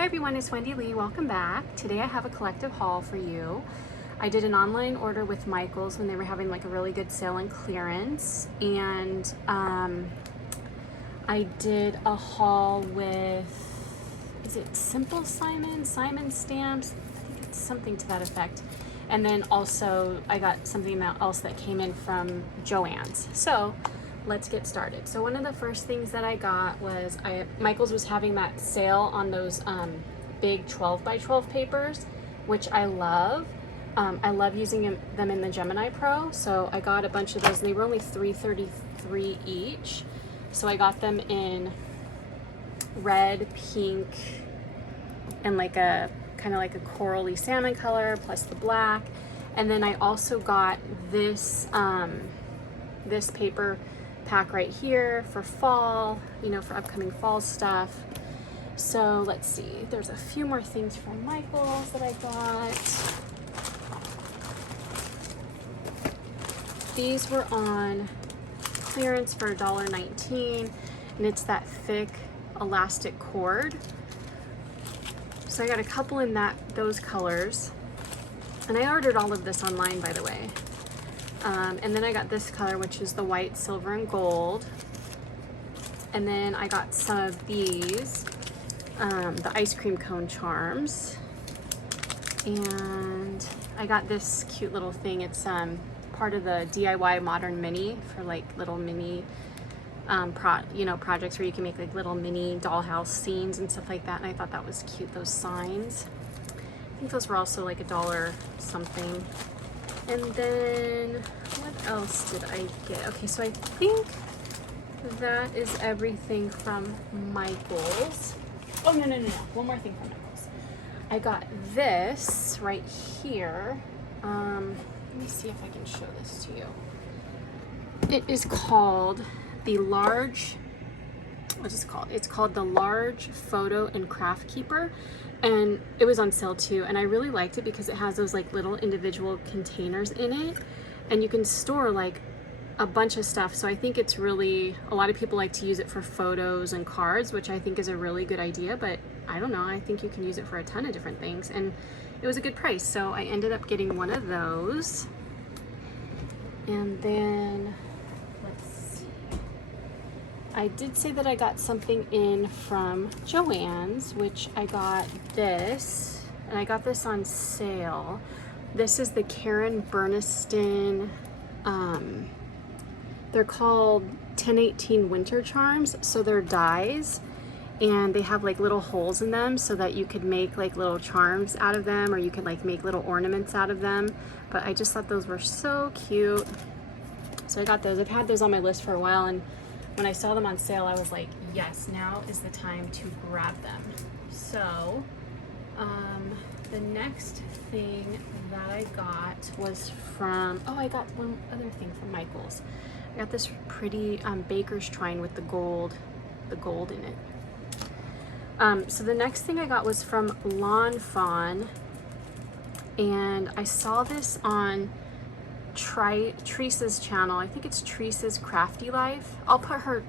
Hi everyone, it's Wendy Lee. Welcome back. Today I have a collective haul for you. I did an online order with Michaels when they were having like a really good sale and clearance, and I did a haul with, is it Simple Simon Stamps? I think it's something to that effect. And then also I got something else that came in from Joann's. So let's get started. So one of the first things that I got was Michaels was having that sale on those big 12 by 12 papers, which I love. I love using them in the Gemini Pro. So I got a bunch of those and they were only $3.33 each. So I got them in red, pink, and like a kind of like a corally salmon color plus the black. And then I also got this this paper pack right here for fall, you know, for upcoming fall stuff. So let's see, there's a few more things from Michaels that I got. These were on clearance for $1.19, and it's that thick elastic cord. So I got a couple in those colors, and I ordered all of this online, by the way. And then I got this color, which is the white, silver, and gold. And then I got some of these, the ice cream cone charms. And I got this cute little thing. It's part of the DIY Modern Mini for like little mini projects where you can make like little mini dollhouse scenes and stuff like that. And I thought that was cute, those signs. I think those were also like $1 something. And then what else did I get? Okay, so I think that is everything from Michaels. Oh, no. One more thing from Michaels. I got this right here. Let me see if I can show this to you. It is called the large, what is it called? It's called the Large Photo and Craft Keeper. And it was on sale too, and I really liked it because it has those like little individual containers in it, and you can store like a bunch of stuff. So I think it's really, a lot of people like to use it for photos and cards, which I think is a really good idea, but I don't know, I think you can use it for a ton of different things, and it was a good price. So I ended up getting one of those. And then let's see, I did say that I got something in from Joann's, which I got this, and I got this on sale. This is the Karen Burniston, they're called 1018 Winter Charms. So they're dies, and they have like little holes in them so that you could make like little charms out of them, or you could like make little ornaments out of them. But I just thought those were so cute. So I got those. I've had those on my list for a while, and when I saw them on sale, I was like, yes, now is the time to grab them. So the next thing that I got was from, I got one other thing from Michaels. I got this pretty baker's twine with the gold in it. So the next thing I got was from Lawn Fawn, and I saw this on Teresa's channel. I think it's Teresa's Crafty Life. I'll put her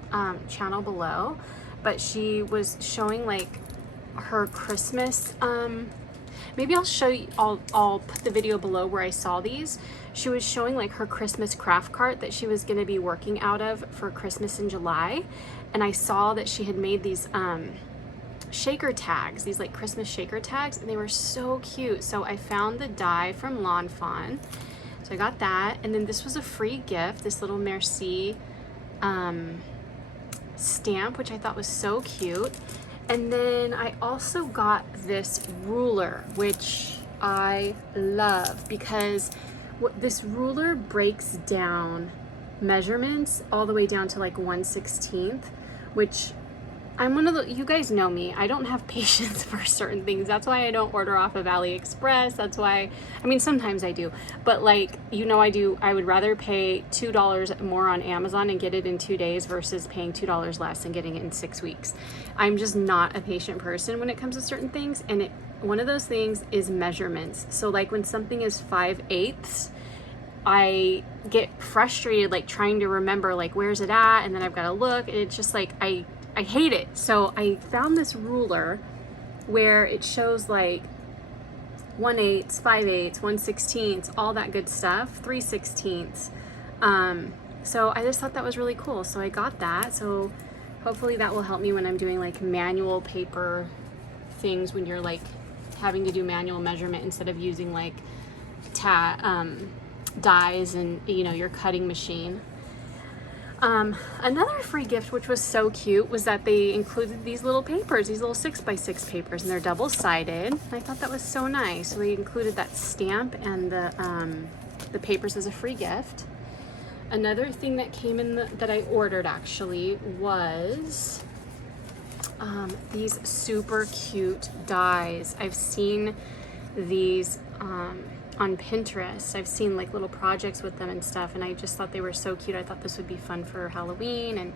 channel below, but she was showing like her Christmas, maybe I'll show you, I'll put the video below where I saw these. She was showing like her Christmas craft cart that she was going to be working out of for Christmas in July, and I saw that she had made these shaker tags, these like Christmas shaker tags, and they were so cute. So I found the die from Lawn Fawn. So I got that, and then this was a free gift, this little Merci stamp, which I thought was so cute. And then I also got this ruler, which I love because this ruler breaks down measurements all the way down to like 1/16, which I'm one of the, you guys know me, I don't have patience for certain things. That's why I don't order off of AliExpress. That's why, I mean, sometimes I do, but like, you know, I would rather pay $2 more on Amazon and get it in 2 days versus paying $2 less and getting it in 6 weeks. I'm just not a patient person when it comes to certain things. And one of those things is measurements. So like when something is 5/8, I get frustrated, like trying to remember, like, where's it at? And then I've got to look, and it's just like, I hate it. So I found this ruler where it shows like 1/8, 5/8, 1/16, all that good stuff, 3/16. So I just thought that was really cool. So I got that. So hopefully that will help me when I'm doing like manual paper things, when you're like having to do manual measurement instead of using like dies and, you know, your cutting machine. Another free gift, which was so cute, was that they included these little papers, these little 6x6 papers, and they're double-sided. I thought that was so nice. So they included that stamp and the papers as a free gift. Another thing that came in that I ordered actually was these super cute dies. I've seen these on Pinterest. I've seen like little projects with them and stuff, and I just thought they were so cute. I thought this would be fun for Halloween, and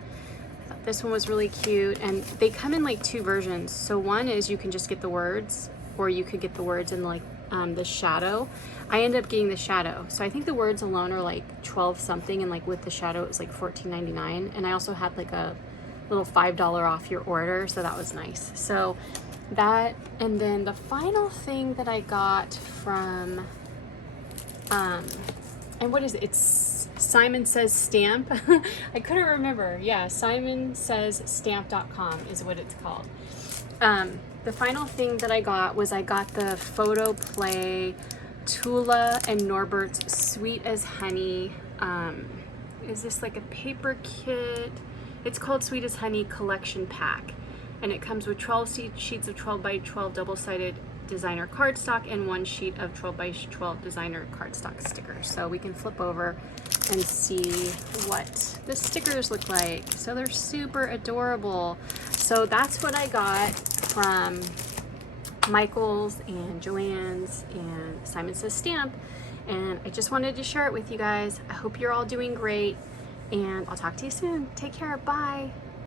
I thought this one was really cute. And they come in like 2 versions. So one is you can just get the words, or you could get the words in like the shadow. I ended up getting the shadow. So I think the words alone are like 12 something, and like with the shadow it was like $14.99. And I also had like a little $5 off your order, so that was nice. So that, and then the final thing that I got from and what is it? It's Simon Says Stamp. I couldn't remember. Yeah, simonsaysstamp.com is what it's called. The final thing that I got was I got the Photo Play Tula and Norbert's Sweet as Honey. Is this like a paper kit? It's called Sweet as Honey Collection Pack, and it comes with 12 sheets of 12 by 12 double-sided designer cardstock and 1 sheet of 12 by 12 designer cardstock stickers. So we can flip over and see what the stickers look like. So they're super adorable. So that's what I got from Michael's and Joann's and Simon Says Stamp, and I just wanted to share it with you guys. I hope you're all doing great, and I'll talk to you soon. Take care. Bye.